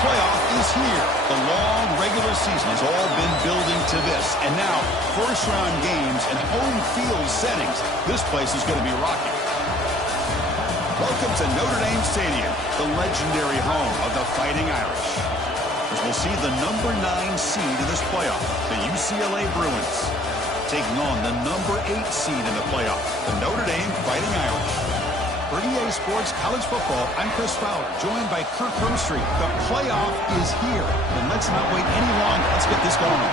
playoff is here. The long regular season has all been building to this. And now, first-round games and home field settings. This place is going to be rocking. Welcome to Notre Dame Stadium, the legendary home of the Fighting Irish. As we'll see the number 9 seed in this playoff, the UCLA Bruins, taking on the number 8 seed in the playoff, the Notre Dame Fighting Irish. For EA Sports College Football, I'm Chris Fowler, joined by Kirk Herbstreit. The playoff is here, and let's not wait any longer. Let's get this going.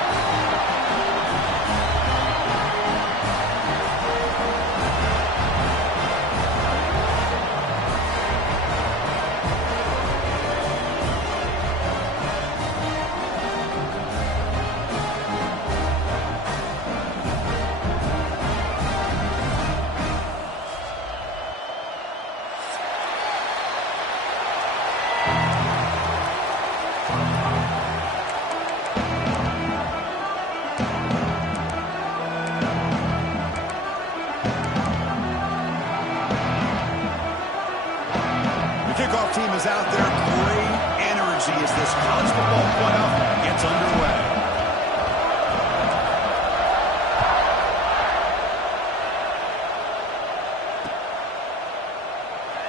Kickoff team is out there. Great energy as this college football playoff gets underway.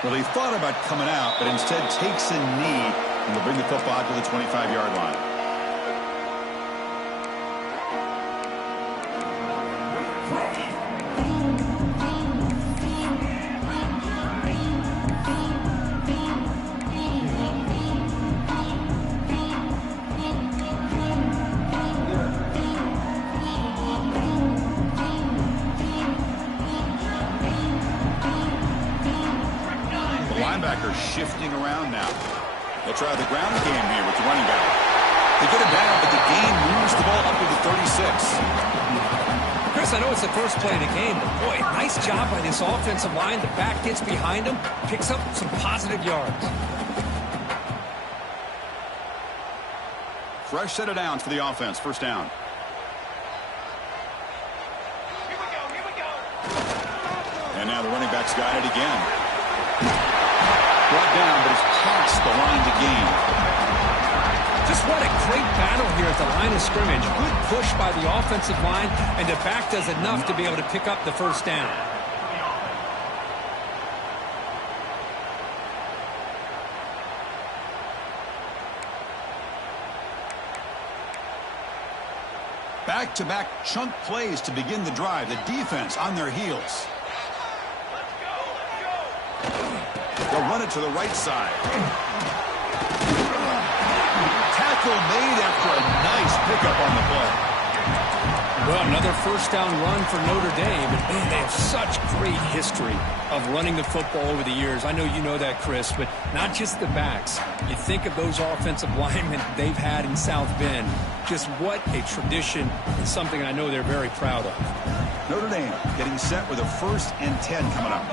Well, he thought about coming out, but instead takes a knee and will bring the football to the 25-yard line. Linebacker shifting around now. They'll try the ground game here with the running back. They get it down, but the game moves the ball up to the 36. Chris, I know it's the first play of the game, but boy, nice job by this offensive line. The back gets behind him, picks up some positive yards. Fresh set of downs for the offense. First down. Here we go. And now the running back's got it again. Brought down, but it's past the line to gain. Just what a great battle here at the line of scrimmage. Good push by the offensive line, and the back does enough to be able to pick up the first down. Back-to-back chunk plays to begin the drive. The defense on their heels. They'll run it to the right side. Tackle made after a nice pickup on the play. Well, another first down run for Notre Dame. And man, they have such great history of running the football over the years. I know you know that, Chris, but not just the backs. You think of those offensive linemen they've had in South Bend. Just what a tradition and something I know they're very proud of. Notre Dame getting set with a 1st and 10 coming up.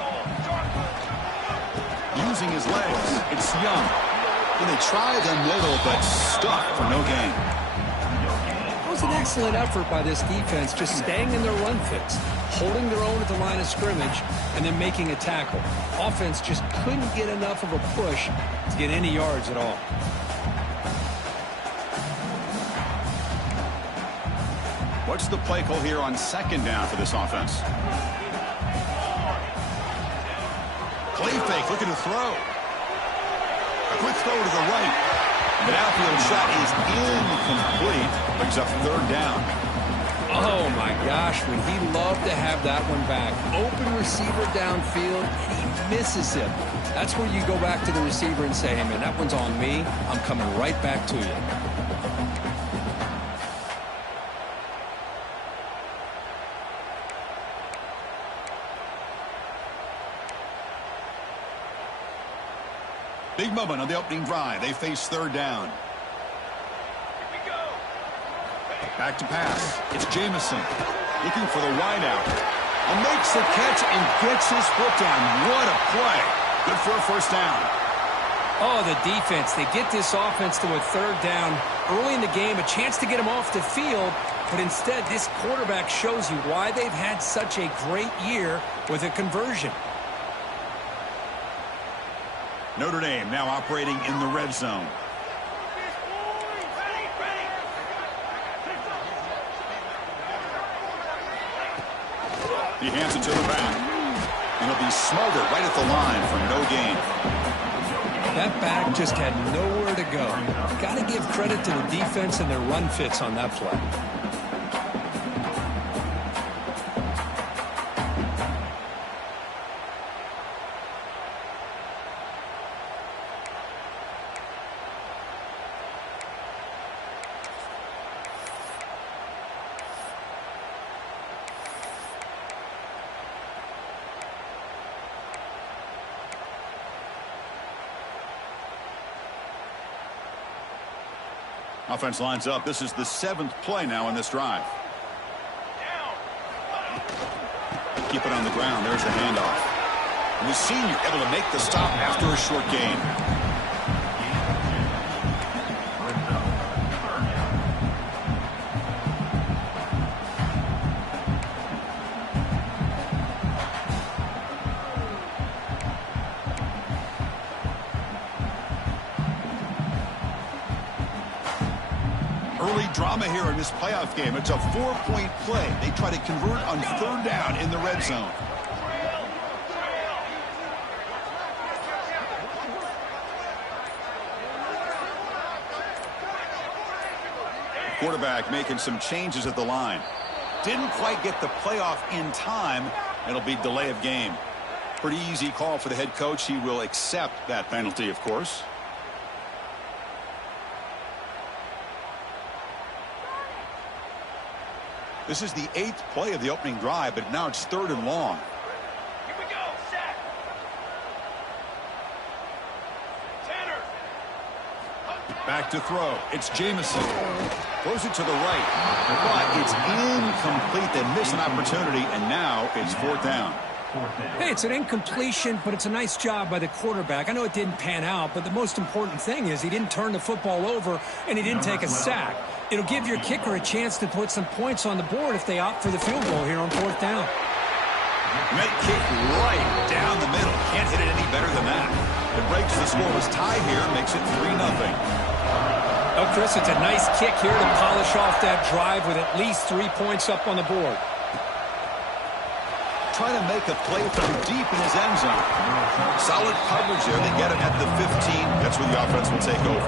Using his legs, it's Young. And they try the middle, but stuck for no gain. It was an excellent effort by this defense, just staying in their run fits, holding their own at the line of scrimmage, and then making a tackle. Offense just couldn't get enough of a push to get any yards at all. What's the play call here on 2nd down for this offense? Play fake, looking to throw. A quick throw to the right. The outfield shot is incomplete. Brings up 3rd down. Oh, my gosh, would he love to have that one back. Open receiver downfield, he misses him. That's where you go back to the receiver and say, hey, man, that one's on me. I'm coming right back to you. Big moment on the opening drive. They face 3rd down. Back to pass. It's Jamison looking for the wideout. And makes the catch and gets his foot down. What a play. Good for a 1st down. Oh, the defense. They get this offense to a 3rd down early in the game. A chance to get him off the field. But instead, this quarterback shows you why they've had such a great year with a conversion. Notre Dame now operating in the red zone. He hands it to the back. And he'll be smothered right at the line for no gain. That back just had nowhere to go. Got to give credit to the defense and their run fits on that play. Offense lines up. This is the 7th play now in this drive. Keep it on the ground. There's the handoff. And the senior able to make the stop after a short gain. Early drama here in this playoff game. It's a 4-point play. They try to convert on 3rd down in the red zone. Quarterback making some changes at the line. Didn't quite get the playoff in time. It'll be delay of game. Pretty easy call for the head coach. He will accept that penalty, of course. This is the 8th play of the opening drive, but now it's 3rd and long. Here we go, set. Tanner. Back to throw. It's Jamison. Throws it to the right. But it's incomplete. They miss an opportunity, and now it's 4th down. Hey, it's an incompletion, but it's a nice job by the quarterback. I know it didn't pan out, but the most important thing is he didn't turn the football over, and he didn't take a sack. It'll give your kicker a chance to put some points on the board if they opt for the field goal here on 4th down. Net kick right down the middle. Can't hit it any better than that. It breaks the scoreless tie here, makes it 3-0. Oh, Chris, it's a nice kick here to polish off that drive with at least 3 points up on the board. Trying to make a play from deep in his end zone. Solid coverage there. They get him at the 15. That's where the offense will take over.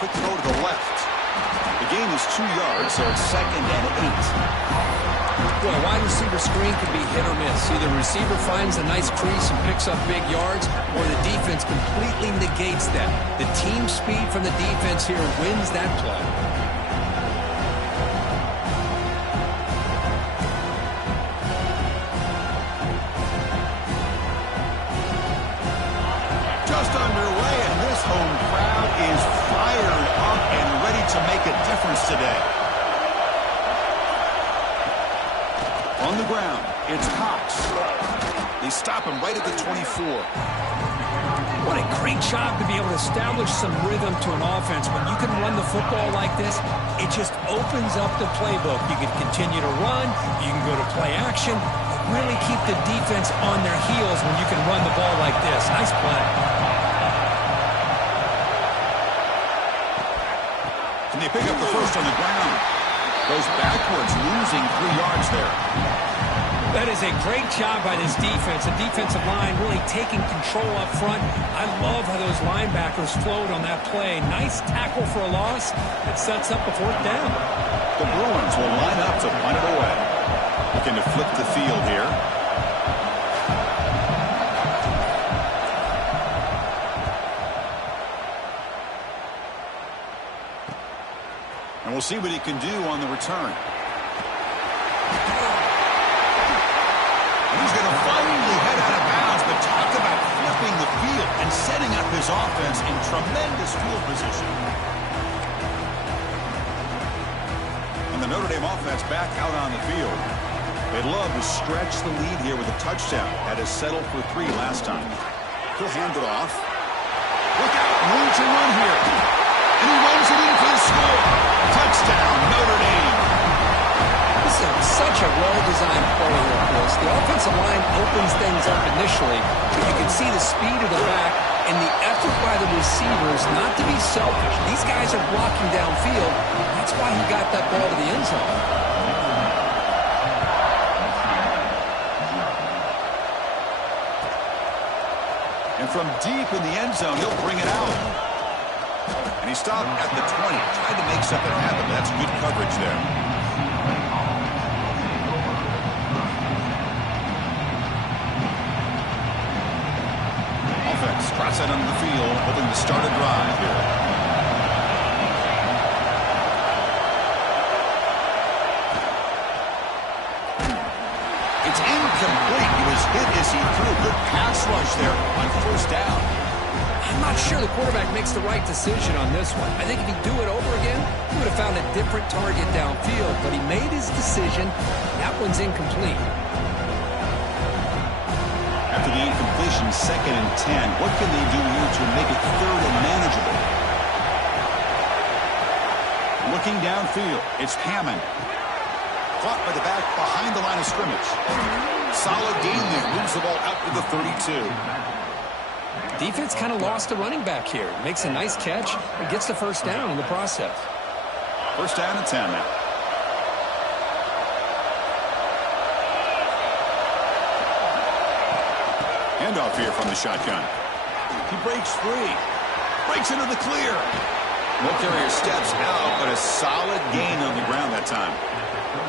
Quick throw to the left. The gain is 2 yards, so it's 2nd and 8. Well, a wide receiver screen can be hit or miss. Either the receiver finds a nice crease and picks up big yards, or the defense completely negates that. The team speed from the defense here wins that play. Just underway, and this home crowd is fired up and ready to make a difference today. On the ground, it's Cox. They stop him right at the 24. What a great job to be able to establish some rhythm to an offense. When you can run the football like this, it just opens up the playbook. You can continue to run, you can go to play action, really keep the defense on their heels when you can run the ball like this. Nice play. Can they pick up the first on the ground? Goes backwards, losing 3 yards there. That is a great job by this defense. The defensive line really taking control up front. I love how those linebackers flowed on that play. Nice tackle for a loss. It sets up a 4th down. The Bruins will line up to punt it away. Looking to flip the field here. And we'll see what he can do on the return. And he's going to finally head out of bounds, but talk about flipping the field and setting up his offense in tremendous field position. And the Notre Dame offense back out on the field. They'd love to stretch the lead here with a touchdown. Had us settled for 3 last time. He'll hand it off. Look out! Room to run here. And he runs it in for the score. Touchdown, Notre Dame. This is such a well-designed play here, Chris. The offensive line opens things up initially, but you can see the speed of the back and the effort by the receivers not to be selfish. These guys are blocking downfield. That's why he got that ball to the end zone. And from deep in the end zone, he'll bring it out. And he stopped at the 20. Tried to make something happen, but that's good coverage there. Offense trots it onto the field, hoping to start a drive here. It's incomplete. He was hit as he threw. Good pass rush there on first down. I'm not sure the quarterback makes the right decision on this one. I think if he'd do it over again, he would have found a different target downfield, but he made his decision. That one's incomplete. After the incompletion, 2nd and 10. What can they do here to make it 3rd and manageable? Looking downfield, it's Hammond. Caught by the back behind the line of scrimmage. Solid gain there. Moves the ball out to the 32. Defense kind of lost a running back here. Makes a nice catch and gets the first down in the process. First down and 10 now. Handoff here from the shotgun. He breaks free. Breaks into the clear. No carrier steps out, but a solid gain on the ground that time.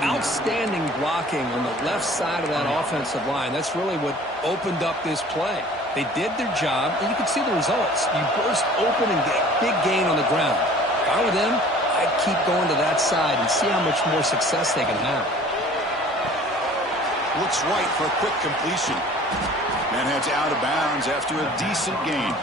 Outstanding blocking on the left side of that offensive line. That's really what opened up this play. They did their job, and you can see the results. You burst open and get a big gain on the ground. If I were them, I'd keep going to that side and see how much more success they can have. Looks right for a quick completion. And heads out of bounds after a decent gain.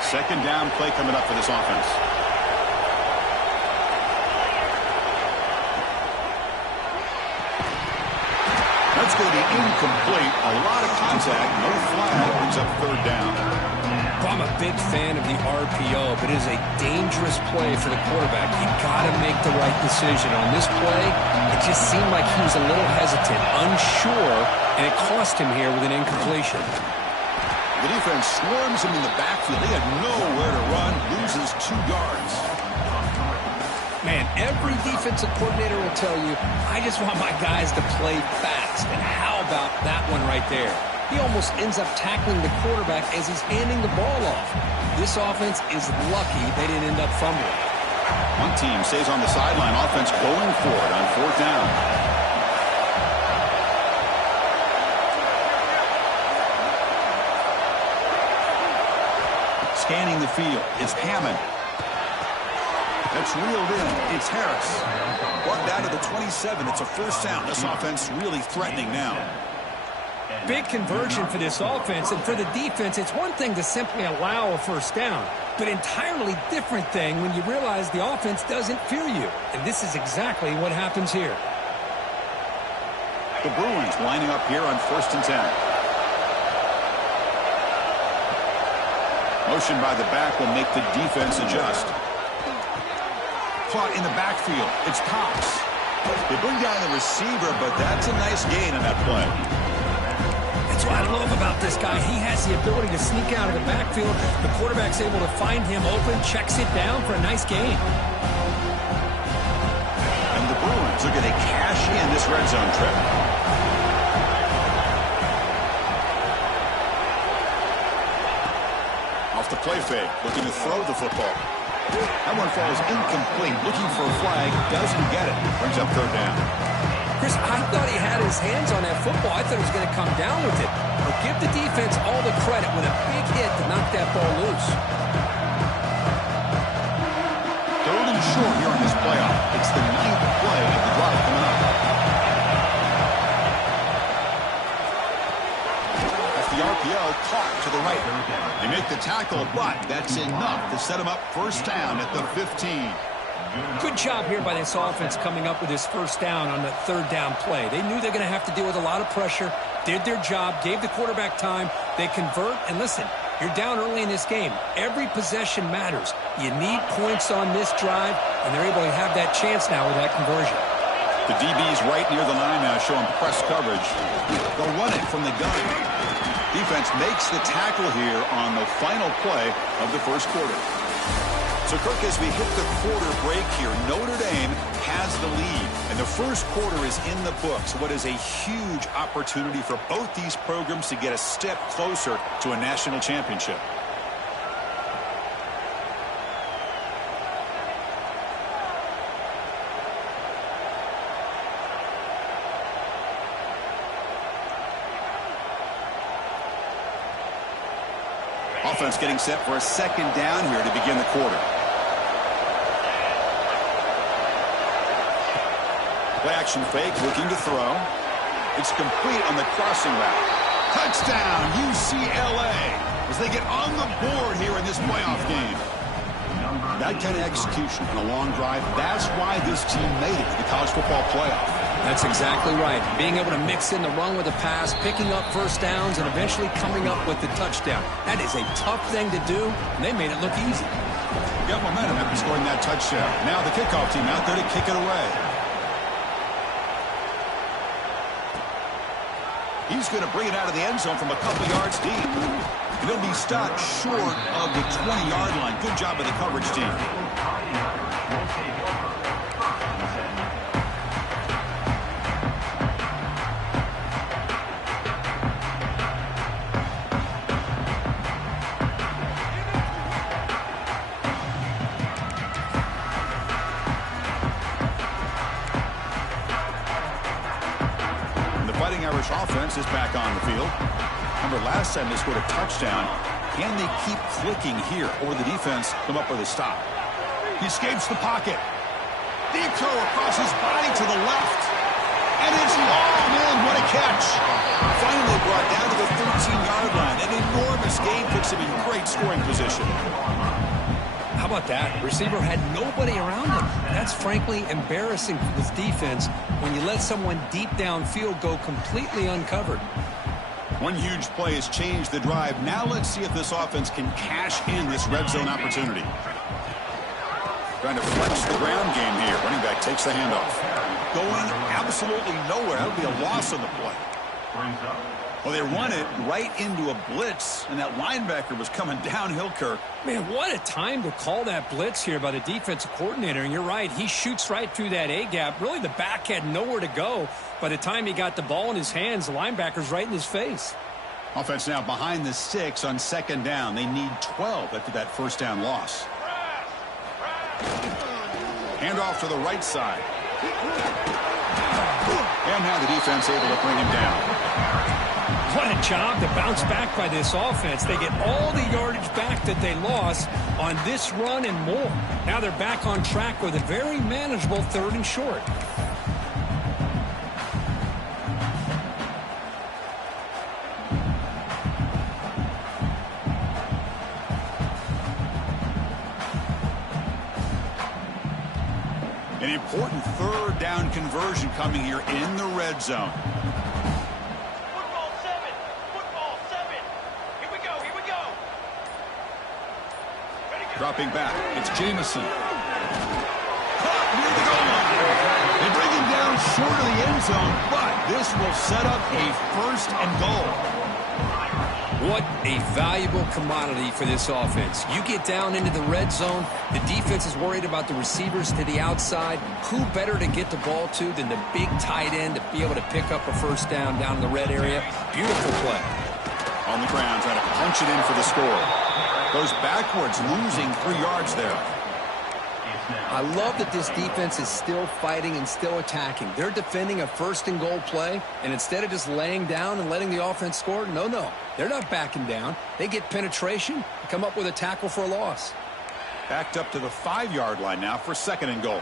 Second down play coming up for this offense. That's going to be incomplete. A lot of contact. No flag. Brings up 3rd down. Well, I'm a big fan of the RPO, but it is a dangerous play for the quarterback. You got to make the right decision. On this play, it just seemed like he was a little hesitant, unsure, and it cost him here with an incompletion. The defense swarms him in the backfield. They had nowhere to run. Loses 2 yards. Man, every defensive coordinator will tell you, I just want my guys to play fast. And how about that one right there? He almost ends up tackling the quarterback as he's handing the ball off. This offense is lucky they didn't end up fumbling. One team stays on the sideline. Offense going for it on 4th down. Scanning the field, it's Hammond. That's reeled in. It's Harris. Brought down to the 27. It's a first down. This offense really threatening now. Big conversion for this offense, and for the defense, it's one thing to simply allow a first down, but entirely different thing when you realize the offense doesn't fear you. And this is exactly what happens here. The Bruins lining up here on 1st and 10. Motion by the back will make the defense adjust. Caught in the backfield. It's Cox. They bring down the receiver, but that's a nice gain on that play. That's what I love about this guy. He has the ability to sneak out of the backfield. The quarterback's able to find him open, checks it down for a nice gain. And the Bruins are going to cash in this red zone trip. Off the play fake, looking to throw the football. That one falls incomplete. Looking for a flag, doesn't get it. Brings up 3rd down. Chris, I thought he had his hands on that football. I thought he was going to come down with it. But give the defense all the credit with a big hit to knock that ball loose. 3rd and short here on this playoff. It's the 9th play of the drive coming up. That's the RPO caught to the right. They make the tackle, but that's enough to set him up first down at the 15. Good job here by this offense coming up with this first down on the third down play. They knew they're going to have to deal with a lot of pressure, did their job, gave the quarterback time. They convert, and listen, you're down early in this game. Every possession matters. You need points on this drive, and they're able to have that chance now with that conversion. The DB's right near the line now showing press coverage. They'll run it from the gun. Defense makes the tackle here on the final play of the first quarter. So, Kirk, as we hit the quarter break here, Notre Dame has the lead, and the first quarter is in the books. What is a huge opportunity for both these programs to get a step closer to a national championship. Offense getting set for a second down here to begin the quarter. Play action fake, looking to throw. It's complete on the crossing route. Touchdown, UCLA, as they get on the board here in this playoff game. That kind of execution on a long drive, that's why this team made it to the college football playoff. That's exactly right. Being able to mix in the run with the pass, picking up first downs, and eventually coming up with the touchdown. That is a tough thing to do, and they made it look easy. Got momentum after scoring that touchdown. Now the kickoff team out there to kick it away. He's going to bring it out of the end zone from a couple yards deep. And he'll be stopped short of the 20-yard line. Good job of the coverage team. Irish offense is back on the field. Remember, last time they scored a touchdown. Can they keep clicking here, or the defense come up with a stop? He escapes the pocket. Deep throw across his body to the left. And it's long in. What a catch. Finally brought down to the 13-yard line. An enormous gain puts him in great scoring position. How about that? The receiver had nobody around him. That's frankly embarrassing for this defense when you let someone deep downfield go completely uncovered. One huge play has changed the drive. Now let's see if this offense can cash in this red zone opportunity. Trying to flex the ground game here. Running back takes the handoff. Going absolutely nowhere. That would be a loss on the play. Well, they run it right into a blitz, and that linebacker was coming downhill, Kirk. Man, what a time to call that blitz here by the defensive coordinator. And you're right, he shoots right through that A-gap. Really, the back had nowhere to go. By the time he got the ball in his hands, the linebacker's right in his face. Offense now behind the 6 on second down. They need 12 after that first down loss. Handoff to the right side. And now the defense able to bring him down. What a job to bounce back by this offense. They get all the yardage back that they lost on this run and more. Now they're back on track with a very manageable 3rd and short. An important 3rd down conversion coming here in the red zone. Dropping back, it's Jamison. Caught near the goal line. They bring him down short of the end zone, but this will set up a 1st and goal. What a valuable commodity for this offense. You get down into the red zone, the defense is worried about the receivers to the outside. Who better to get the ball to than the big tight end to be able to pick up a first down in the red area? Beautiful play. On the ground, trying to punch it in for the score. Goes backwards, losing 3 yards there. I love that this defense is still fighting and still attacking. They're defending a 1st and goal play, and instead of just laying down and letting the offense score, no. They're not backing down. They get penetration and come up with a tackle for a loss. Backed up to the 5-yard line now for 2nd and goal.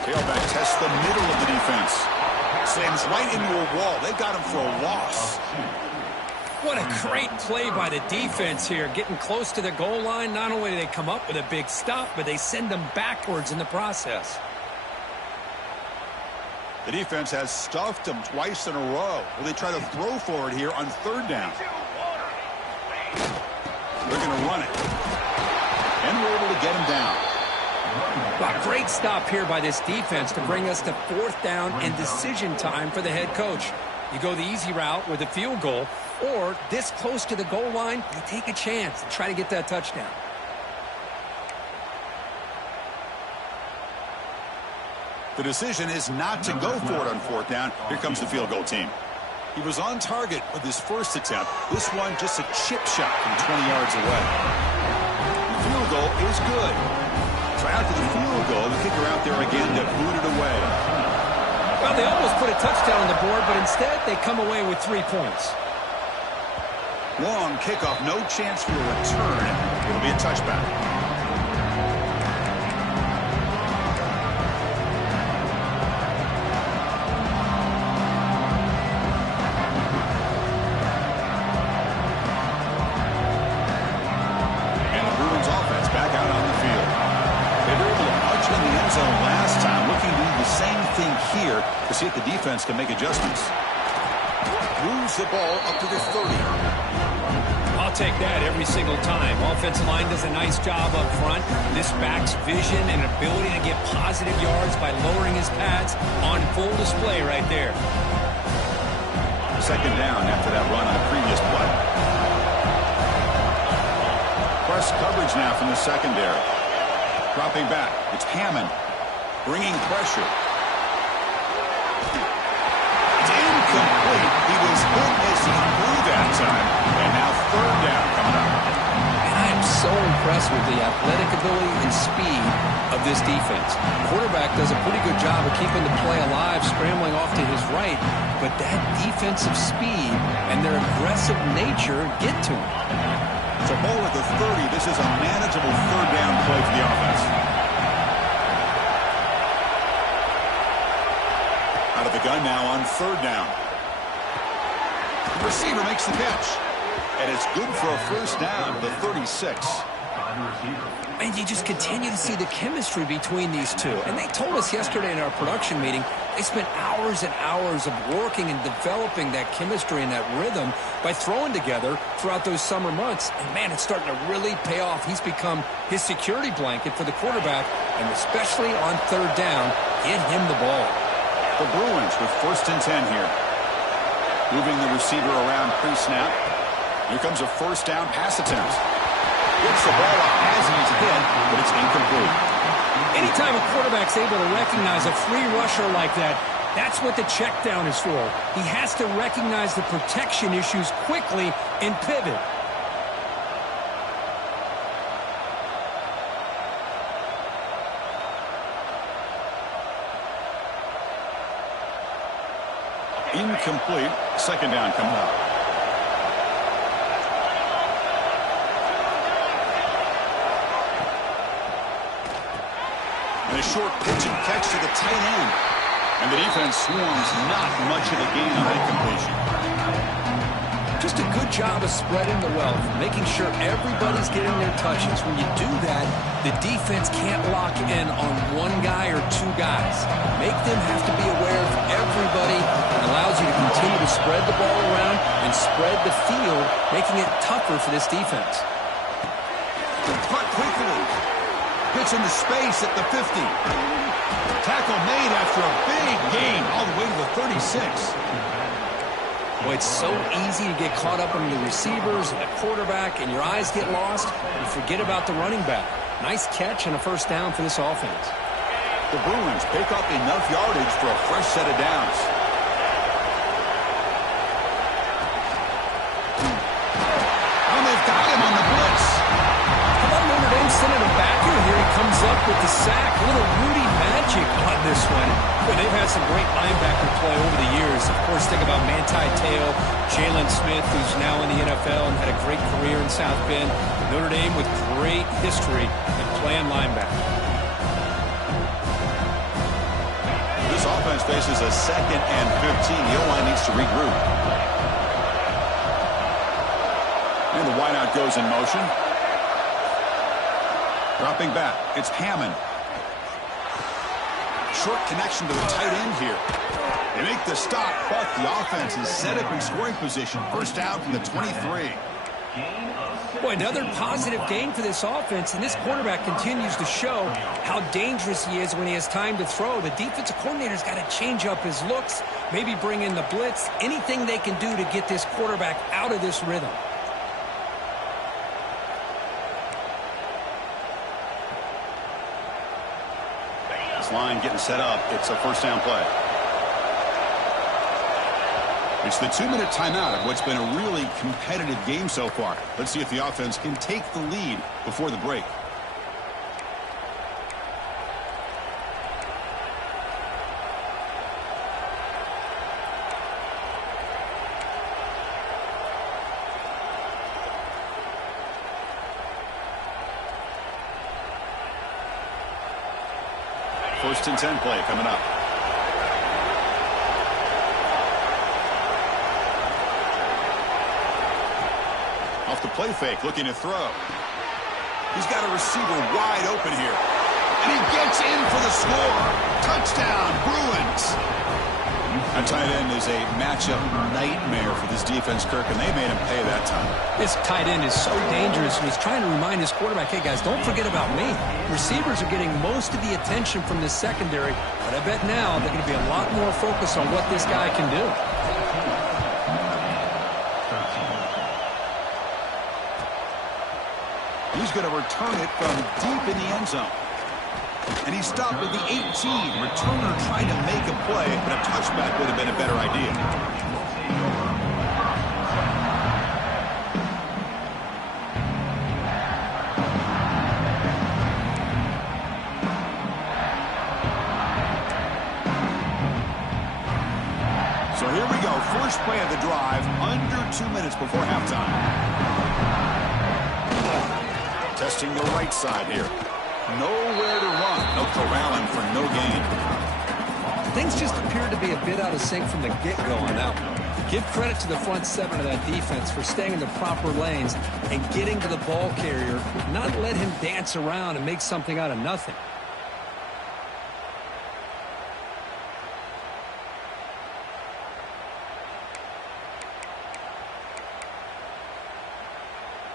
Tailback tests the middle of the defense. Slams right into a wall. They got him for a loss. What a great play by the defense here. Getting close to the goal line, not only do they come up with a big stop, but they send them backwards in the process. The defense has stuffed them twice in a row. Will they try to throw for it here on third down? They're going to run it. And we're able to get him down. Well, great stop here by this defense to bring us to fourth down and decision time for the head coach. You go the easy route with a field goal, or this close to the goal line, you take a chance and try to get that touchdown. The decision is not to go for it on fourth down. Here comes the field goal team. He was on target with his first attempt. This one just a chip shot from 20 yards away. The field goal is good. So after the field goal, the kicker out there again to boot it away. Well, they almost put a touchdown on the board, but instead they come away with 3 points. Long kickoff, no chance for a return. It'll be a touchback. Here to see if the defense can make adjustments. Moves the ball up to the 30. I'll take that every single time. Offensive line does a nice job up front. This back's vision and ability to get positive yards by lowering his pads on full display right there. Second down after that run on the previous play. Press coverage now from the secondary. Dropping back. It's Hammond bringing pressure. Complete. He was hit as he threw that time. And now third down coming up. And I am so impressed with the athletic ability and speed of this defense. The quarterback does a pretty good job of keeping the play alive, scrambling off to his right. But that defensive speed and their aggressive nature get to him. So ball at the 30. This is a manageable third down play for the offense. Out of the gun now on third down. The receiver makes the catch. And it's good for a first down to the 36. And you just continue to see the chemistry between these two. And they told us yesterday in our production meeting, they spent hours and hours of working and developing that chemistry and that rhythm by throwing together throughout those summer months. And, man, it's starting to really pay off. He's become his security blanket for the quarterback, and especially on third down, get him the ball. The Bruins with 1st and 10 here. Moving the receiver around pre-snap. Here comes a first down pass attempt. Gets the ball out as he's hit, but it's incomplete. Anytime a quarterback's able to recognize a free rusher like that, that's what the check down is for. He has to recognize the protection issues quickly and pivot. Incomplete. Second down coming up. And a short pitch and catch to the tight end. And the defense swarms not much of a gain on that completion. Just a good job of spreading the wealth, making sure everybody's getting their touches. When you do that, the defense can't lock in on one guy or two guys. Make them have to be aware of everybody. It allows you to continue to spread the ball around and spread the field, making it tougher for this defense. Cut quickly. Pitch into space at the 50. Tackle made after a big gain all the way to the 36. Boy, it's so easy to get caught up in the receivers and the quarterback, and your eyes get lost. You forget about the running back. Nice catch and a first down for this offense. The Bruins pick up enough yardage for a fresh set of downs. And they've got him on the blitz. How about Notre Dame sending him back here? Here he comes up with the sack. A little Rudy magic on this one. Boy, they've had some great linebacker play over the years. Of course, think about Manti Te'o, Jalen Smith, who's now in the NFL and had a great career in South Bend. Notre Dame with great history in playing linebacker. This This offense faces a 2nd and 15. The O-line needs to regroup. And the wideout goes in motion. Dropping back. It's Hammond. Short connection to the tight end here. They make the stop, but the offense is set up in scoring position. First down from the 23. Boy, another positive gain for this offense, and this quarterback continues to show how dangerous he is when he has time to throw. The defensive coordinator's got to change up his looks, maybe bring in the blitz, anything they can do to get this quarterback out of this rhythm. This line getting set up. It's a first down play. It's the 2-minute timeout of what's been a really competitive game so far. Let's see if the offense can take the lead before the break. First and 10 play coming up. Off the play fake, looking to throw. He's got a receiver wide open here. And he gets in for the score. Touchdown, Bruins. A tight end is a matchup nightmare for this defense, Kirk, and they made him pay that time. This tight end is so dangerous, and he's trying to remind his quarterback, hey, guys, don't forget about me. Receivers are getting most of the attention from this secondary, but I bet now they're going to be a lot more focused on what this guy can do. He's going to return it from deep in the end zone. And he stopped at the 18. Returner trying to make a play, but a touchback would have been a better idea. So here we go. First play of the drive, under 2 minutes before halftime. Testing the right side here. Nowhere to run. No corralling for no gain. Things just appeared to be a bit out of sync from the get-go on that one. Give credit to the front seven of that defense for staying in the proper lanes and getting to the ball carrier, not let him dance around and make something out of nothing.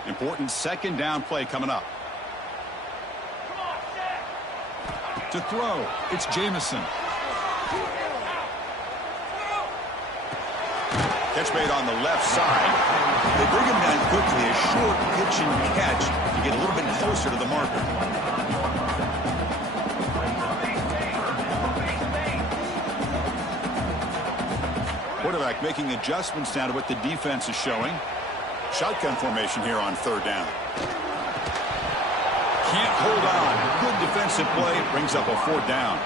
Important second down play coming up. To throw, it's Jamison. Catch made on the left side. They bring him down quickly. A short pitch and catch to get a little bit closer to the marker. Quarterback making adjustments now to what the defense is showing. Shotgun formation here on third down. Can't hold on. Good defensive play. Brings up a fourth down.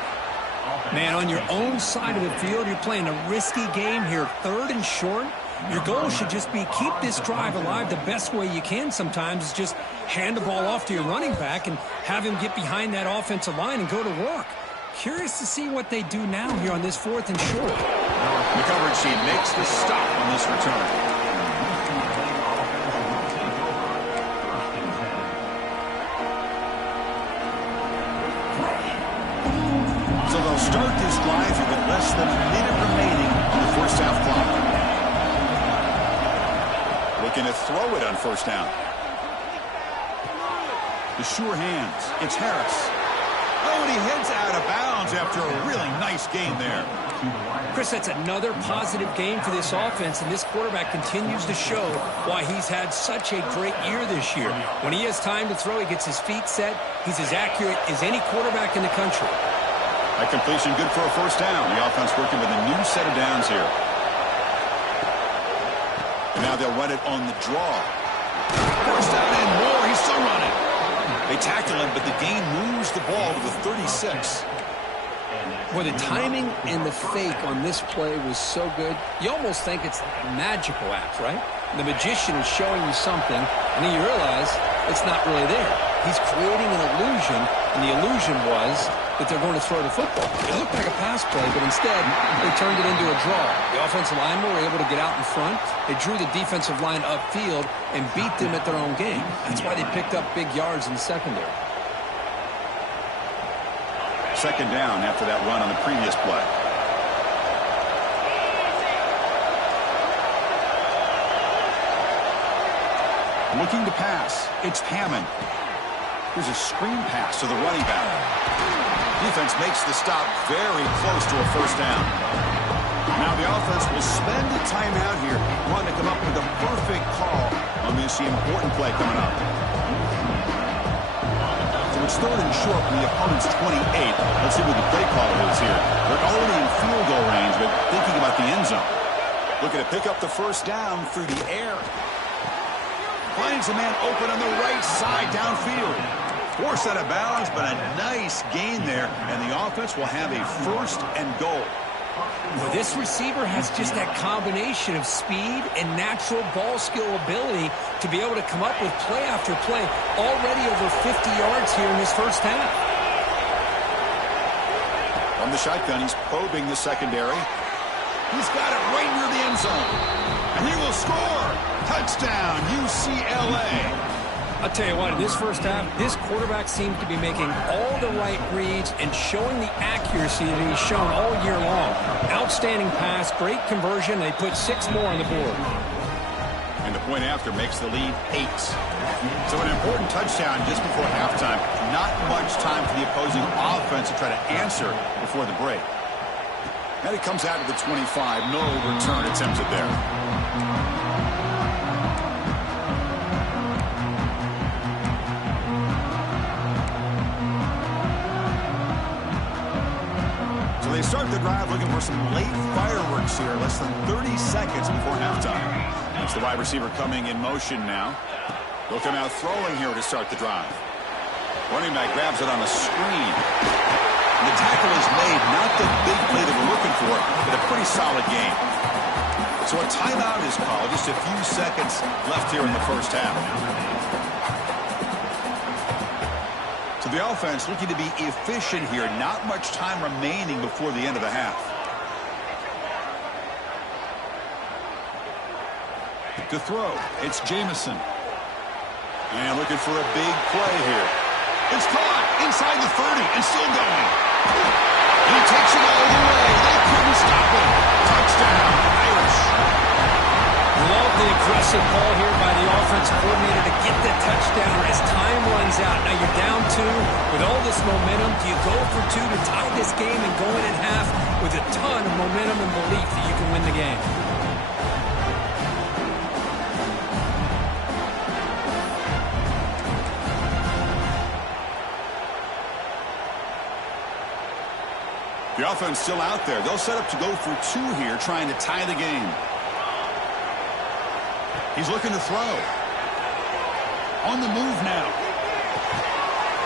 Man, on your own side of the field, you're playing a risky game here. Third and short. Your goal should just be keep this drive alive the best way you can sometimes is just hand the ball off to your running back and have him get behind that offensive line and go to work. Curious to see what they do now here on this fourth and short. The coverage team makes the stop on this return. Start this drive with less than a minute remaining on the first half clock. Looking to throw it on first down. The sure hands. It's Harris. Oh, and he heads out of bounds after a really nice game there. Chris, that's another positive game for this offense, and this quarterback continues to show why he's had such a great year this year. When he has time to throw, he gets his feet set. He's as accurate as any quarterback in the country. That completion good for a first down. The offense working with a new set of downs here. And now they'll run it on the draw. First down and more. He's still running. They tackle him, but the gain moves the ball to the 36. Boy, the timing and the fake on this play was so good. You almost think it's like a magical act, right? The magician is showing you something, and then you realize it's not really there. He's creating an illusion, and the illusion was that they're going to throw the football. It looked like a pass play, but instead they turned it into a draw. The offensive linemen were able to get out in front. They drew the defensive line upfield and beat them at their own game. That's why they picked up big yards in the secondary. Second down after that run on the previous play. Looking to pass. It's Hammond. Here's a screen pass to the running back. Defense makes the stop very close to a first down. Now the offense will spend the timeout here, wanting to come up with a perfect call on this important play coming up. So it's third and short from the opponent's 28. Let's see what the play call is here. They're already in field goal range, but thinking about the end zone. Looking to pick up the first down through the air. Finds a man open on the right side downfield. Forced out of bounds, but a nice gain there, and the offense will have a first and goal. Well, this receiver has just that combination of speed and natural ball skill ability to be able to come up with play after play, already over 50 yards here in this first half. From the shotgun, he's probing the secondary. He's got it right near the end zone. And he will score. Touchdown, UCLA. I'll tell you what, in this first half, this quarterback seems to be making all the right reads and showing the accuracy that he's shown all year long. Outstanding pass, great conversion. They put 6 more on the board. And the point after makes the lead 8. So an important touchdown just before halftime. Not much time for the opposing offense to try to answer before the break. And it comes out to the 25. No return attempted there. So they start the drive looking for some late fireworks here. Less than 30 seconds before halftime. That's the wide receiver coming in motion now. They'll come out throwing here to start the drive. Running back grabs it on a screen. The tackle is made, not the big play that we're looking for, but a pretty solid game. So a timeout is called. Just a few seconds left here in the first half. So the offense looking to be efficient here. Not much time remaining before the end of the half. To throw, it's Jamison. And looking for a big play here. It's caught inside the 30 and still going. He takes it all the way. They couldn't stop him. Touchdown, Irish. Love the aggressive call here by the offensive coordinator to get the touchdown as time runs out. Now you're down 2 with all this momentum. Do you go for 2 to tie this game and go in at half with a ton of momentum and belief that you can win the game? The offense still out there. They'll set up to go for 2 here, trying to tie the game. He's looking to throw. On the move now.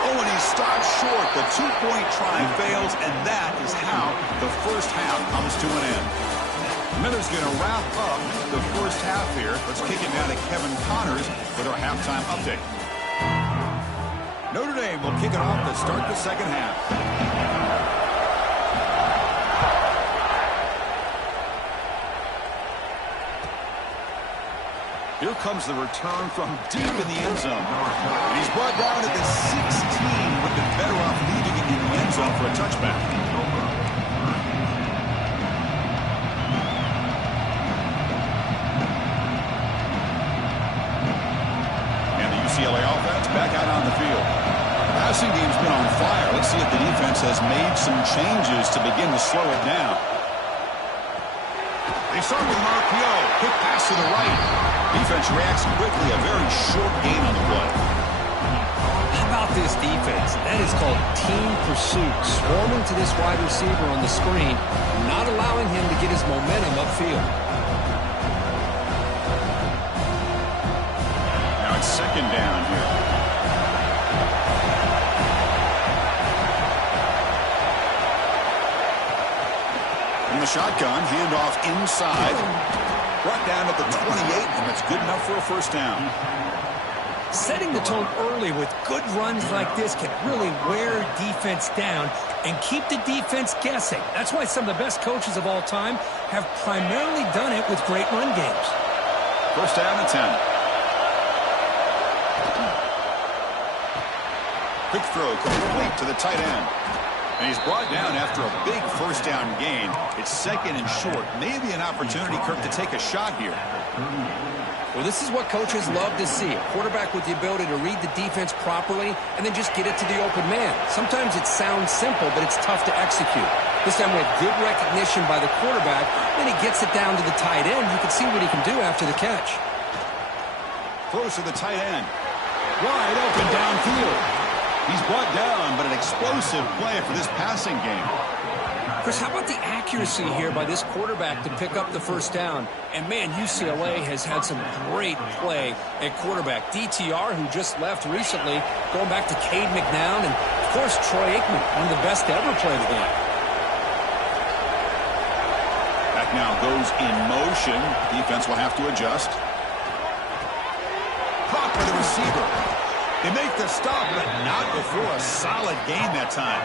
Oh, and he stopped short. The 2-point try fails, and that is how the first half comes to an end. Miller's going to wrap up the first half here. Let's kick it down to Kevin Connors with our halftime update. Notre Dame will kick it off to start the second half. Here comes the return from deep in the end zone. And he's brought down at the 16. Would have been better off leaving it in the end zone for a touchback. And the UCLA offense back out on the field. Passing game's been on fire. Let's see if the defense has made some changes to begin to slow it down. They start with Marpio. Quick pass to the right. Defense reacts quickly. A very short gain on the play. How about this defense? That is called team pursuit. Swarming to this wide receiver on the screen, not allowing him to get his momentum upfield. Now it's second down here. From the shotgun, handoff inside. Brought down at the 28, and that's good enough for a first down. Setting the tone early with good runs like this can really wear defense down and keep the defense guessing. That's why some of the best coaches of all time have primarily done it with great run games. First down and 10. Quick throw complete to the tight end. And he's brought down after a big first down gain. It's second and short. Maybe an opportunity, Kirk, to take a shot here. Well, this is what coaches love to see. A quarterback with the ability to read the defense properly and then just get it to the open man. Sometimes it sounds simple, but it's tough to execute. This time we have good recognition by the quarterback. Then he gets it down to the tight end. You can see what he can do after the catch. Throws to the tight end. Wide open downfield. He's brought down, but an explosive play for this passing game. Chris, how about the accuracy here by this quarterback to pick up the first down? And, man, UCLA has had some great play at quarterback. DTR, who just left recently, going back to Cade McNown, and, of course, Troy Aikman, one of the best to ever play the game. Back now goes in motion. Defense will have to adjust. Caught by the receiver. They make the stop, but not before a solid gain that time.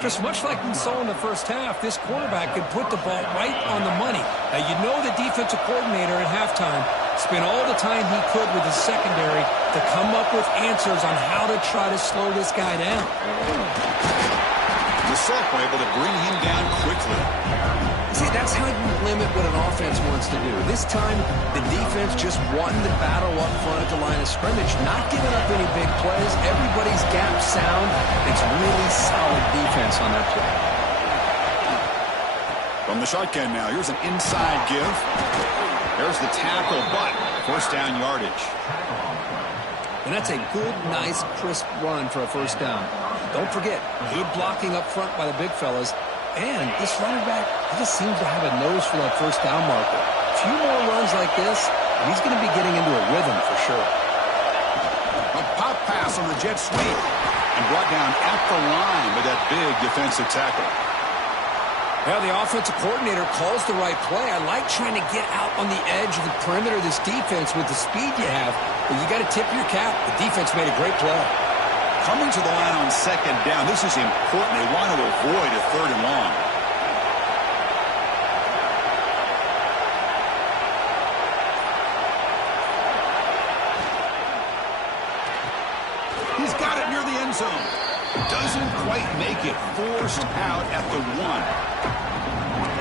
Just much like we saw in the first half, this quarterback could put the ball right on the money. Now, you know the defensive coordinator at halftime spent all the time he could with his secondary to come up with answers on how to try to slow this guy down. The Silk were able to bring him down quickly. See, that's how you limit what an offense wants to do. This time, the defense just won the battle up front at the line of scrimmage, not giving up any big plays. Everybody's gap sound. It's really solid defense on that play. From the shotgun now, here's an inside give. There's the tackle, but first down yardage. And that's a good, nice, crisp run for a first down. Don't forget, good blocking up front by the big fellas. And this running back, he just seems to have a nose for that first down marker. A few more runs like this, and he's going to be getting into a rhythm for sure. A pop pass on the jet sweep. And brought down at the line by that big defensive tackle. Well, the offensive coordinator calls the right play. I like trying to get out on the edge of the perimeter of this defense with the speed you have. But you got to tip your cap. The defense made a great play. Coming to the line on second down. This is important. They want to avoid a third and long. He's got it near the end zone. Doesn't quite make it. Forced out at the 1.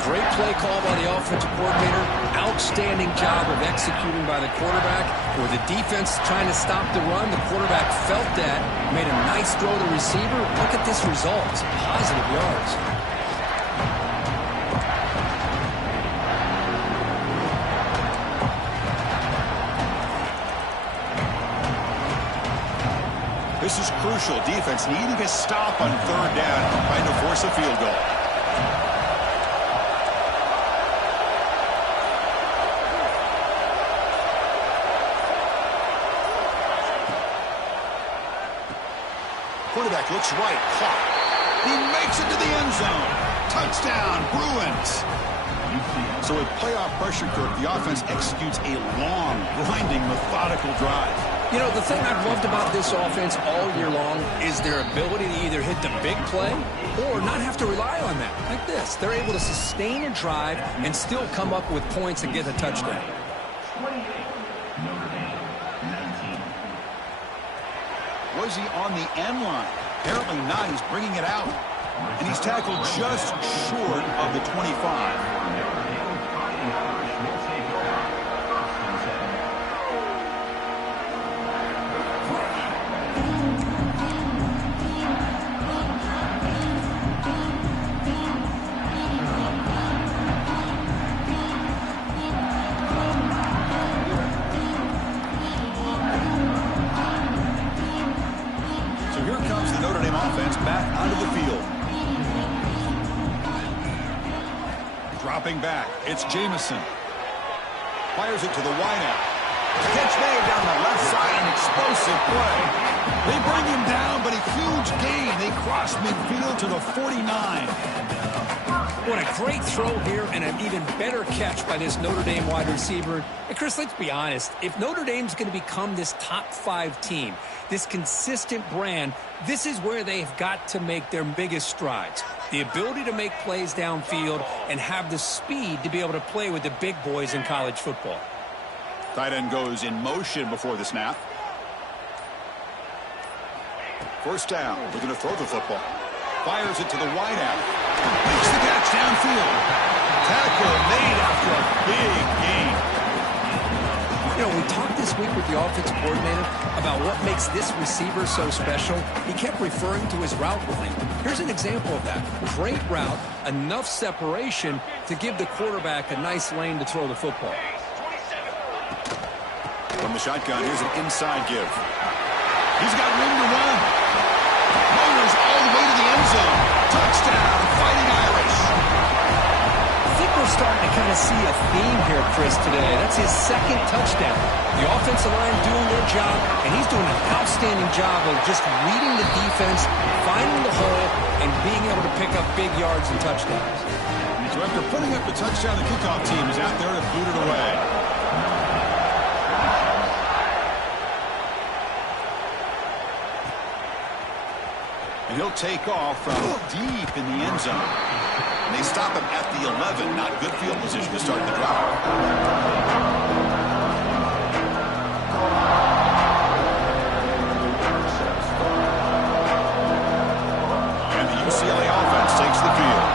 Great play call by the offensive coordinator. Outstanding job of executing by the quarterback. With the defense trying to stop the run, the quarterback felt that, made a nice throw to the receiver. Look at this result. It's positive yards. This is crucial. Defense needing a stop on third down, trying to force a field goal. Quarterback looks right, caught. He makes it to the end zone. Touchdown, Bruins. So with playoff pressure, Kirk, the offense executes a long, grinding, methodical drive. You know, the thing I've loved about this offense all year long is their ability to either hit the big play or not have to rely on that. Like this. They're able to sustain a drive and still come up with points and get a touchdown. Was he on the end line? Apparently not. He's bringing it out. And he's tackled just short of the 25. Back. It's Jamison. Fires it to the wideout. Catch made down the left side. An explosive play. They bring him down, but a huge gain. They cross midfield to the 49. What a great throw here and an even better catch by this Notre Dame wide receiver. And Chris, let's be honest. If Notre Dame's going to become this top 5 team, this consistent brand, this is where they've got to make their biggest strides. The ability to make plays downfield and have the speed to be able to play with the big boys in college football. Tight end goes in motion before the snap. First down, looking to throw the football. Fires it to the wideout. Makes the catch downfield. Tackle made after a big gain. You know, we talked this week with the offensive coordinator about what makes this receiver so special. He kept referring to his route running. Here's an example of that. Great route, enough separation to give the quarterback a nice lane to throw the football. From the shotgun, here's an inside give. He's got room to run. Motors all the way to the end zone. Touchdown, Fighting Irish. I think we're starting to kind of see a theme here, Chris, today. That's his second touchdown. The offensive line doing their job, and he's doing an outstanding job of just reading the defense, finding the hole, and being able to pick up big yards and touchdowns. So after putting up the touchdown, the kickoff team is out there to boot it away. And he'll take off from deep in the end zone. And they stop him at the 11. Not good field position to start the drive. And the UCLA offense takes the field.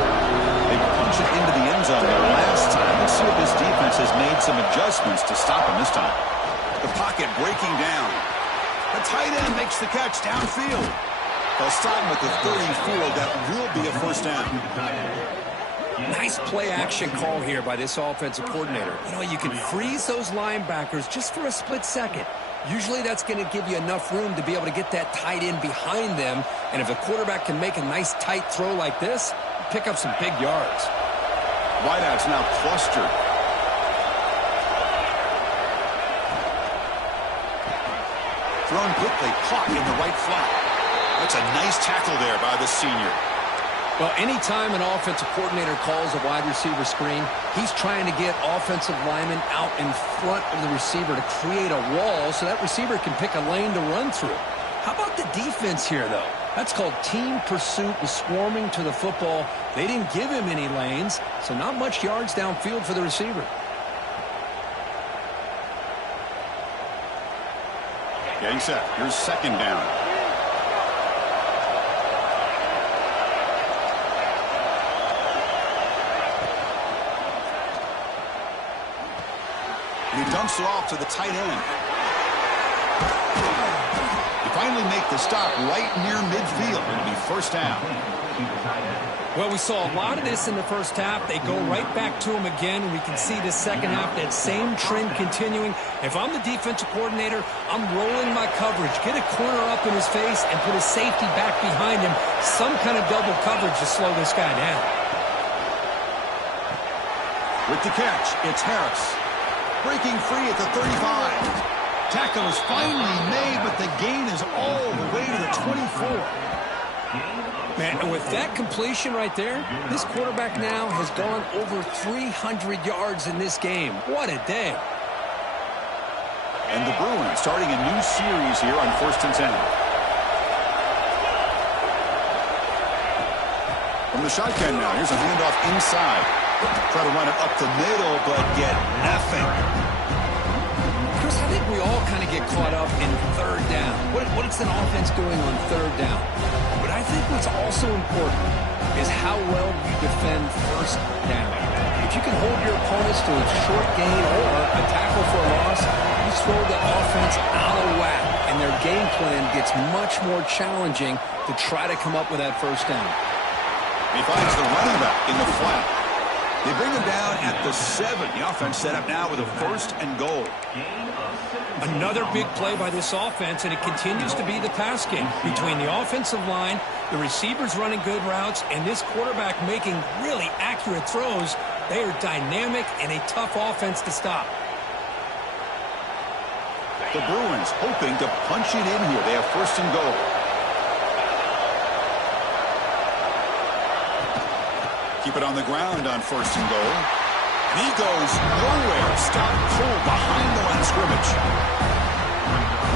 They punch it into the end zone last time. Let's see if this defense has made some adjustments to stop him this time. The pocket breaking down. The tight end makes the catch downfield. They'll stop him at the 34. That will be a first down. Nice play-action call here by this offensive coordinator. You know, you can freeze those linebackers just for a split second. Usually that's going to give you enough room to be able to get that tight end behind them. And if the quarterback can make a nice tight throw like this, pick up some big yards. Wideout's now clustered. Thrown quickly, caught in the right flat. That's a nice tackle there by the senior. Well, anytime an offensive coordinator calls a wide receiver screen, he's trying to get offensive linemen out in front of the receiver to create a wall so that receiver can pick a lane to run through. How about the defense here, though? That's called team pursuit and swarming to the football. They didn't give him any lanes, so not much yards downfield for the receiver. Getting set. Here's second down. And he dumps it off to the tight end. He finally make the stop right near midfield. It'll be first down. Well, we saw a lot of this in the first half. They go right back to him again. We can see the second half, that same trend continuing. If I'm the defensive coordinator, I'm rolling my coverage. Get a corner up in his face and put a safety back behind him. Some kind of double coverage to slow this guy down. With the catch, it's Harris. Breaking free at the 35. Tackle is finally made, but the gain is all the way to the 24. Man, and with that completion right there, this quarterback now has gone over 300 yards in this game. What a day. And the Bruins starting a new series here on 1st and 10. From the shotgun now, here's a handoff inside. Try to run it up the middle, but get nothing. Chris, I think we all kind of get caught up in third down. What is an offense doing on third down? But I think what's also important is how well you defend first down. If you can hold your opponents to a short gain or a tackle for a loss, you throw the offense out of whack, and their game plan gets much more challenging to try to come up with that first down. He finds the running back in the flat. They bring him down at the 7. The offense set up now with a 1st and goal. Another big play by this offense, and it continues to be the pass game between the offensive line, the receivers running good routes, and this quarterback making really accurate throws. They are dynamic and a tough offense to stop. The Bruins hoping to punch it in here. They have 1st and goal. Keep it on the ground on 1st and goal. And he goes nowhere. Stop cold behind the line of scrimmage.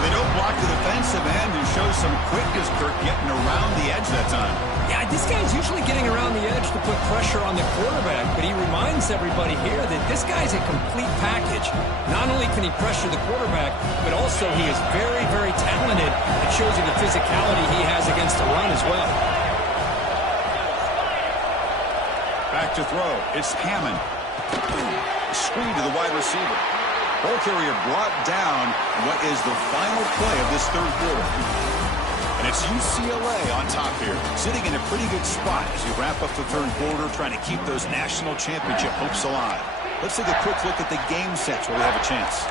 They don't block the defensive end and show some quickness, Kirk, getting around the edge that time. Yeah, this guy's usually getting around the edge to put pressure on the quarterback, but he reminds everybody here that this guy's a complete package. Not only can he pressure the quarterback, but also he is very, very talented. It shows you the physicality he has against the run as well. Back to throw. It's Hammond. Screen to the wide receiver. Ball carrier brought down what is the final play of this 3rd quarter. And it's UCLA on top here, sitting in a pretty good spot as you wrap up the 3rd quarter, trying to keep those national championship hopes alive. Let's take a quick look at the game sets where we have a chance.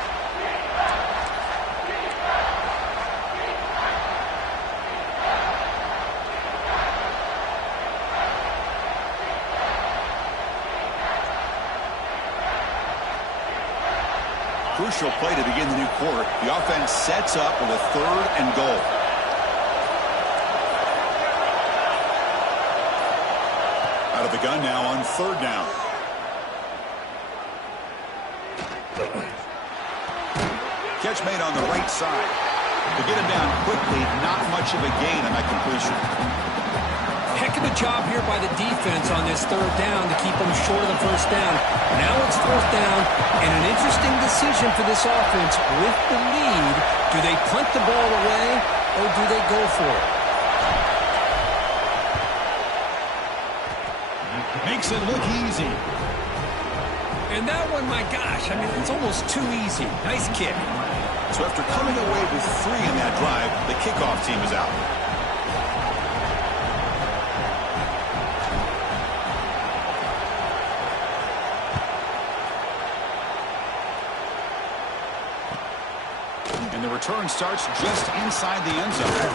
Crucial play to begin the new quarter. The offense sets up with a 3rd and goal. Out of the gun now on 3rd down. Catch made on the right side. To get him down quickly, not much of a gain on that completion. Heck of a job here by the defense on this 3rd down to keep them short of the 1st down. Now it's 4th down, and an interesting decision for this offense. With the lead, do they punt the ball away, or do they go for it? Makes it look easy. And that one, my gosh, I mean, it's almost too easy. Nice kick. So after coming away with 3 in that drive, the kickoff team is out. And the return starts just inside the end zone.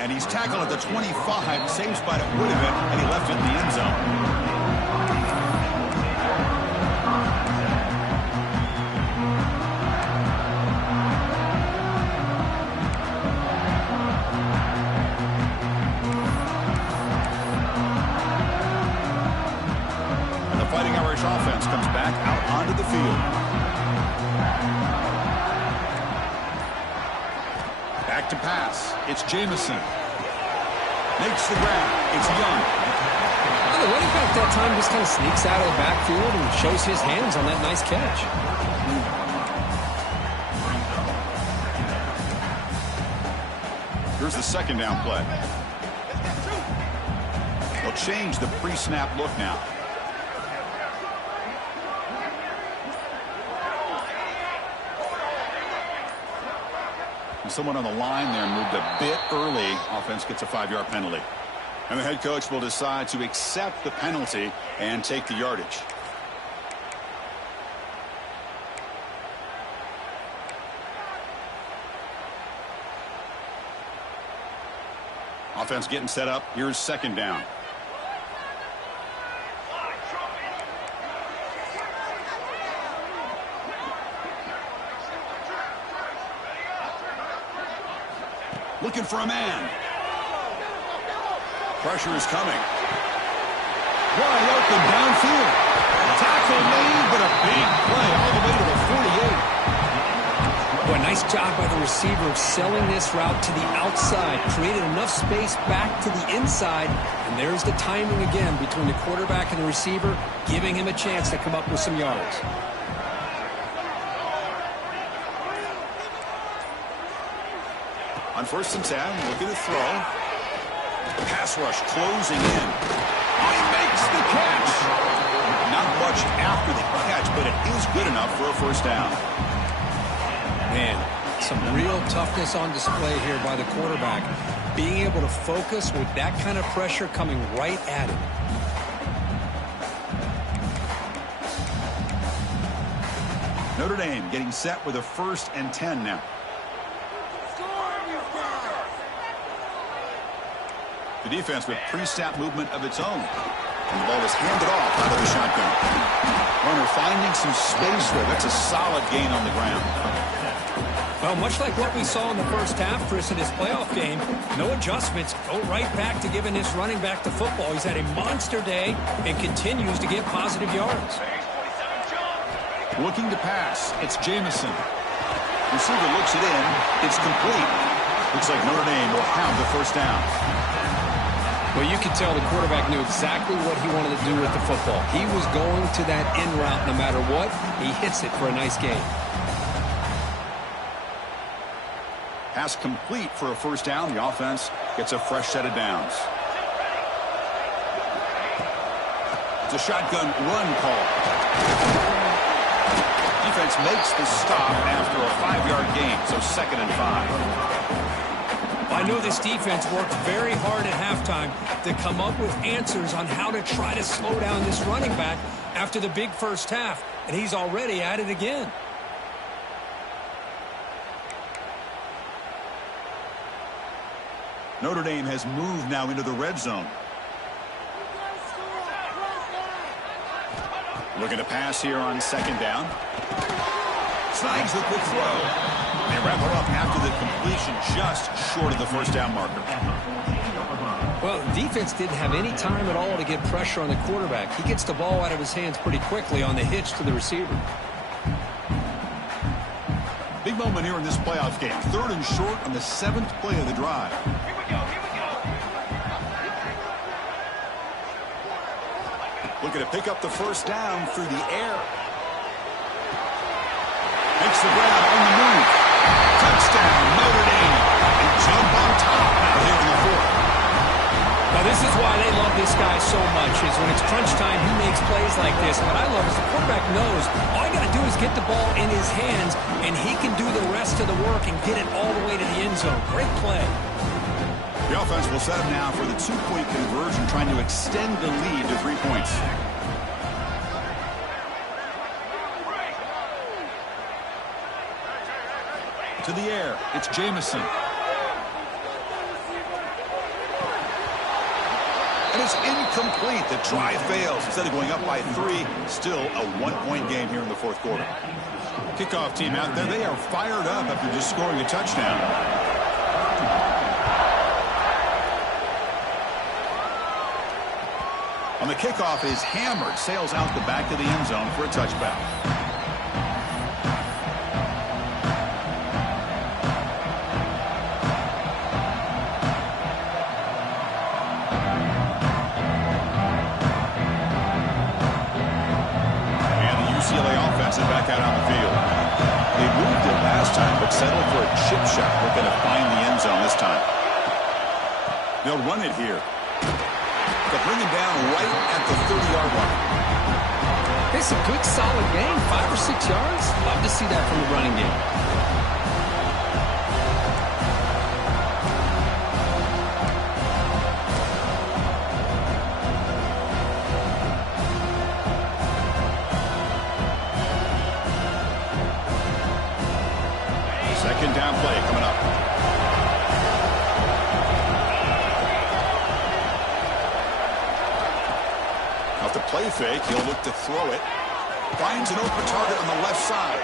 And he's tackled at the 25. Same spot it would have been, and he left it in the end zone. And the Fighting Irish offense comes back out onto the field. Back to pass. It's Jamison. Makes the grab. It's Young. Well, the running back that time just kind of sneaks out of the backfield and shows his hands on that nice catch. Here's the 2nd down play. They'll change the pre-snap look now. Someone on the line there moved a bit early. Offense gets a 5-yard penalty. And the head coach will decide to accept the penalty and take the yardage. Offense getting set up. Here's 2nd down. Looking for a man. Pressure is coming. Wide open downfield. Tackle made, but a big play all the way to the 48. Well, nice job by the receiver of selling this route to the outside. Created enough space back to the inside. And there's the timing again between the quarterback and the receiver, giving him a chance to come up with some yards. On 1st and 10, looking to throw. Pass rush closing in. Oh, he makes the catch. Not much after the catch, but it is good enough for a 1st down. Man, some real toughness on display here by the quarterback. Being able to focus with that kind of pressure coming right at him. Notre Dame getting set with a 1st and 10 now. The defense with pre-snap movement of its own. And the ball is handed off out of the shotgun. Runner finding some space there. That's a solid gain on the ground. Well, much like what we saw in the first half, Chris, in this playoff game, no adjustments. Go right back to giving his running back the football. He's had a monster day and continues to get positive yards. Looking to pass. It's Jamison. Receiver looks it in. It's complete. Looks like Notre Dame will have the first down. Well, you could tell the quarterback knew exactly what he wanted to do with the football. He was going to that in route no matter what. He hits it for a nice gain. Pass complete for a first down. The offense gets a fresh set of downs. It's a shotgun run call. Defense makes the stop after a 5-yard gain, so 2nd and 5. I know this defense worked very hard at halftime to come up with answers on how to try to slow down this running back after the big first half, and he's already at it again. Notre Dame has moved now into the red zone. Looking to pass here on 2nd down. Snags the quick throw. They wrap her up after the completion, just short of the first down marker. Well, defense didn't have any time at all to get pressure on the quarterback. He gets the ball out of his hands pretty quickly on the hitch to the receiver. Big moment here in this playoff game. 3rd and short on the 7th play of the drive. Here we go. Looking to pick up the first down through the air. Makes the grab on the move. Touchdown, Notre Dame. They jump on top now here in the 4th. Now, this is why they love this guy so much, is when it's crunch time, he makes plays like this. What I love is the quarterback knows all you got to do is get the ball in his hands, and he can do the rest of the work and get it all the way to the end zone. Great play. The offense will set up now for the 2-point conversion, trying to extend the lead to 3 points. To the air, it's Jamison. And it's incomplete. The try fails. Instead of going up by 3, still a 1-point game here in the 4th quarter. Kickoff team out there, they are fired up after just scoring a touchdown. On the kickoff is hammered, sails out the back of the end zone for a touchback. Back out on the field. They moved it last time, but settled for a chip shot. Looking to find the end zone this time. They'll run it here. They'll bring him down right at the 30-yard line. It's a good, solid game. 5 or 6 yards. Love to see that from the running game. Second down play coming up. Off the play fake, he'll look to throw it. Finds an open target on the left side.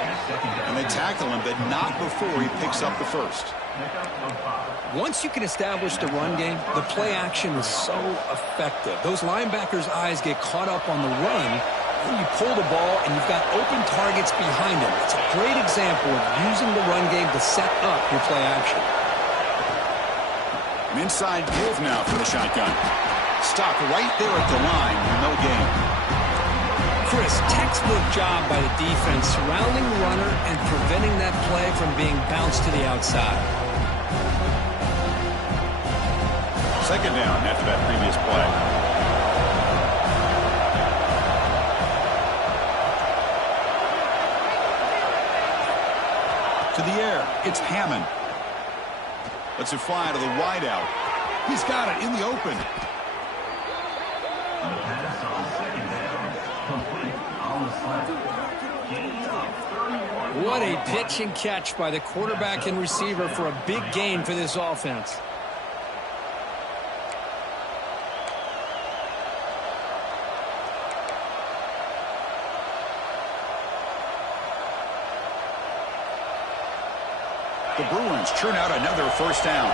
And they tackle him, but not before he picks up the first. Once you can establish the run game, the play action is so effective. Those linebackers' eyes get caught up on the run. When you pull the ball and you've got open targets behind him. It's a great example of using the run game to set up your play action. An inside give now for the shotgun. Stop right there at the line with no gain. Chris, textbook job by the defense surrounding the runner and preventing that play from being bounced to the outside. Second down after that previous play. To the air, it's Hammond. Lets it fly to the wideout. He's got it in the open. What a pitch and catch by the quarterback and receiver for a big gain for this offense. The Bruins churn out another first down.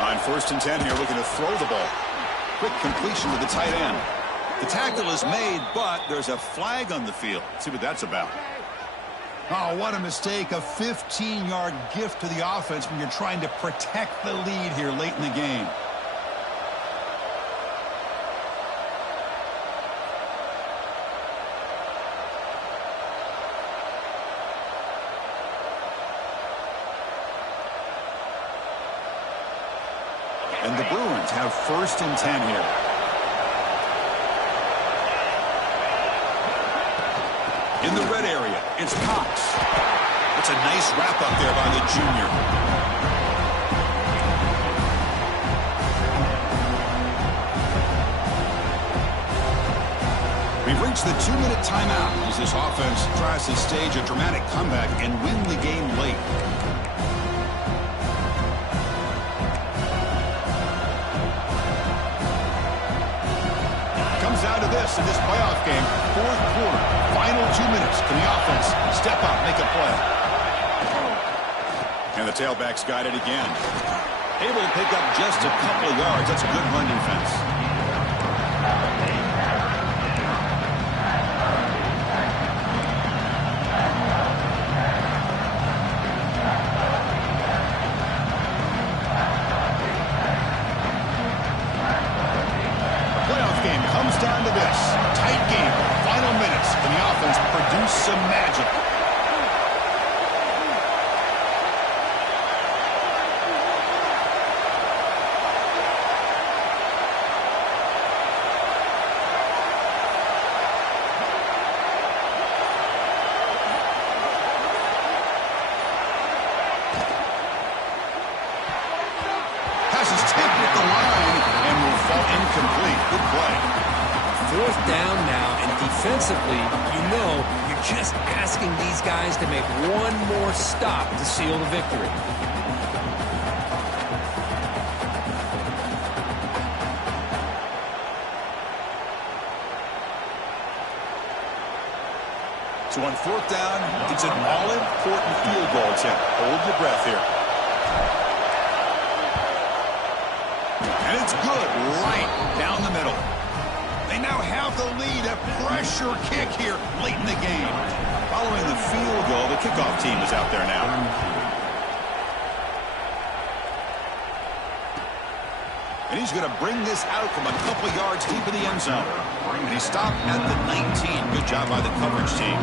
On 1st and 10 here, looking to throw the ball. Quick completion to the tight end. The tackle is made, but there's a flag on the field. Let's see what that's about. Oh, what a mistake. A 15-yard gift to the offense when you're trying to protect the lead here late in the game. And the Bruins have 1st and 10 here. In the red area, it's Cox. That's a nice wrap up there by the junior. We've reached the 2-minute timeout as this offense tries to stage a dramatic comeback and win the game late. Comes down to this in this playoff game, 4th quarter, final 2 minutes. Can the offense step up, make a play? And the tailback's got it again. Able to pick up just a couple of yards. That's a good run defense. Down to this. Tight game. Final minutes. Can the offense produce some magic? Pass is tipped at the line and will fall incomplete. Good play. 4th down now, and defensively, you're just asking these guys to make one more stop to seal the victory. So on 4th down, it's an all-important field goal attempt. Hold your breath here. And it's good, right down the middle. They now have the lead, a pressure kick here late in the game. Following the field goal, the kickoff team is out there now. And he's going to bring this out from a couple yards deep in the end zone. And he stopped at the 19. Good job by the coverage team.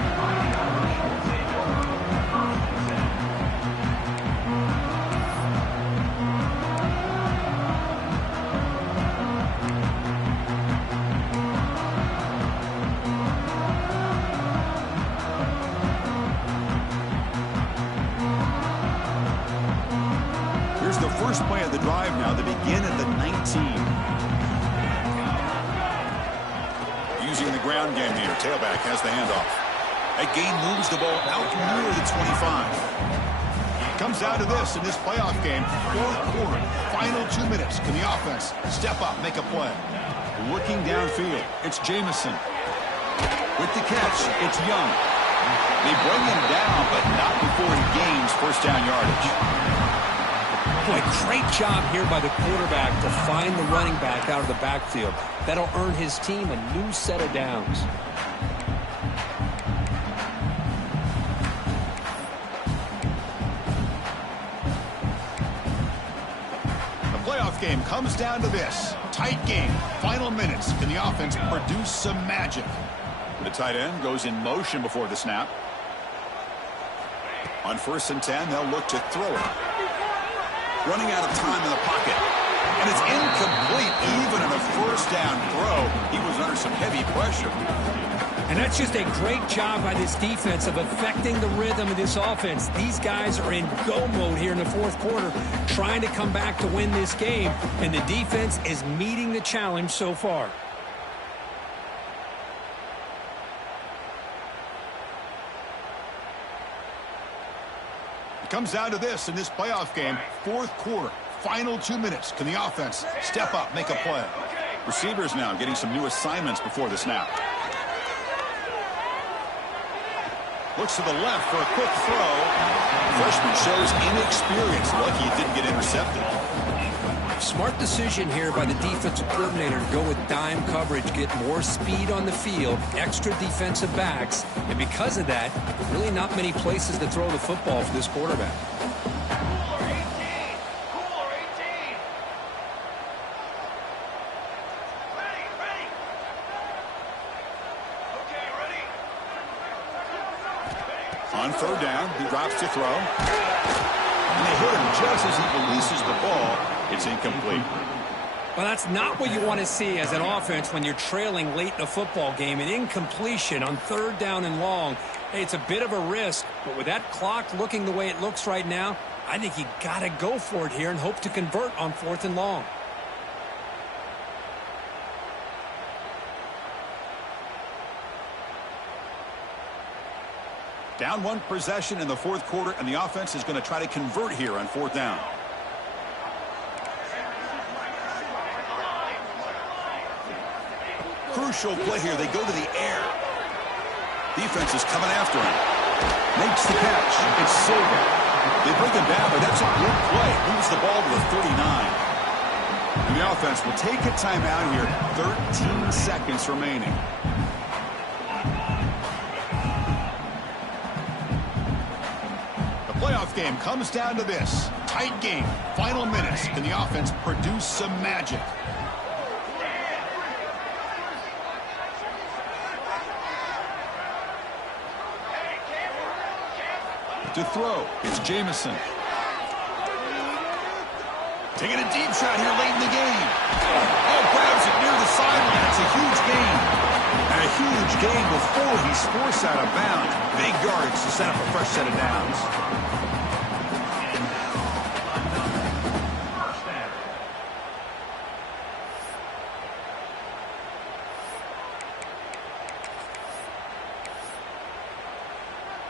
First play of the drive now. They begin at the 19. Using the ground game here. Tailback has the handoff. That gain moves the ball out near the 25. Comes down to this in this playoff game. 4th quarter. Final 2 minutes. Can the offense step up, make a play? Looking downfield. It's Jamison. With the catch, it's Young. They bring him down, but not before he gains first down yardage. Boy, great job here by the quarterback to find the running back out of the backfield. That'll earn his team a new set of downs. The playoff game comes down to this. Tight game. Final minutes. Can the offense produce some magic? The tight end goes in motion before the snap. On 1st and 10, they'll look to throw it. Running out of time in the pocket. And it's incomplete. Even in a first down throw, he was under some heavy pressure. And that's just a great job by this defense of affecting the rhythm of this offense. These guys are in go mode here in the 4th quarter, trying to come back to win this game. And the defense is meeting the challenge so far. It comes down to this in this playoff game. 4th quarter. Final 2 minutes. Can the offense step up, make a play? Receivers now getting some new assignments before the snap. Looks to the left for a quick throw. Freshman shows inexperience. Lucky he didn't get intercepted. Smart decision here by the defensive coordinator to go with dime coverage, get more speed on the field, extra defensive backs, and because of that, really not many places to throw the football for this quarterback. Cooler 18. Cooler 18. Ready. Okay, ready. On third down, he drops to throw. And they hit him just as he releases the ball. It's incomplete. Well, that's not what you want to see as an offense when you're trailing late in a football game. An incompletion on third down and long. Hey, it's a bit of a risk, but with that clock looking the way it looks right now, I think you got to go for it here and hope to convert on fourth and long. Down one possession in the fourth quarter, and the offense is going to try to convert here on fourth down. Crucial play here. They go to the air. Defense is coming after him. Makes the catch. It's Silva. They bring him down, but that's a good play. Moves the ball to the 39. And the offense will take a timeout here. 13 seconds remaining. The playoff game comes down to this. Tight game. Final minutes. Can the offense produce some magic? To throw, it's Jamison. Taking a deep shot here late in the game. Oh, grabs it near the sideline. It's a huge gain. And a huge gain before he's forced out of bounds. Big yards to set up a fresh set of downs.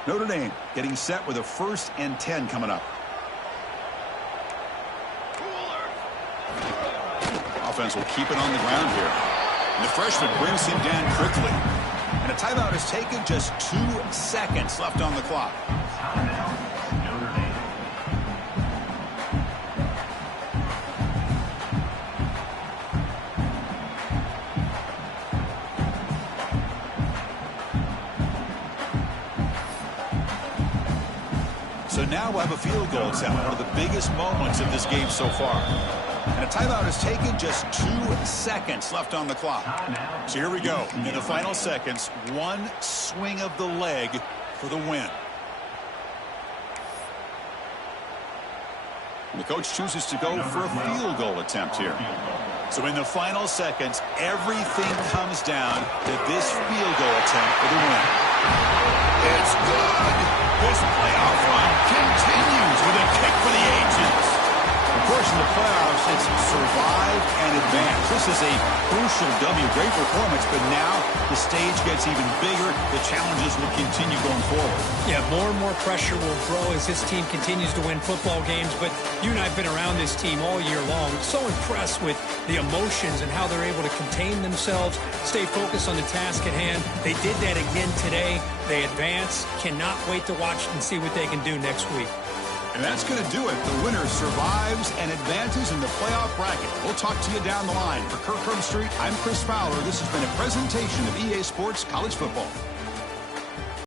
Notre Dame getting set with a 1st and 10 coming up. Offense will keep it on the ground here. And the freshman brings him down quickly. And a timeout is taken, just 2 seconds left on the clock. So now we'll have a field goal attempt, one of the biggest moments of this game so far. And a timeout is taken, just 2 seconds left on the clock. So here we go. In the final seconds, one swing of the leg for the win. And the coach chooses to go for a field goal attempt here. So in the final seconds, everything comes down to this field goal attempt for the win. It's good. This playoff run continues with a kick for the ages. Of course, in the playoffs, it's survive and advance. This is a crucial W. Great performance, but now the stage gets even bigger. The challenges will continue going forward. Yeah, more and more pressure will grow as this team continues to win football games, but you and I have been around this team all year long. So impressed with the emotions and how they're able to contain themselves, stay focused on the task at hand. They did that again today. They advance. Cannot wait to watch and see what they can do next week. And that's going to do it. The winner survives and advances in the playoff bracket. We'll talk to you down the line. For Kirk Herbstreit, I'm Chris Fowler. This has been a presentation of EA Sports College Football.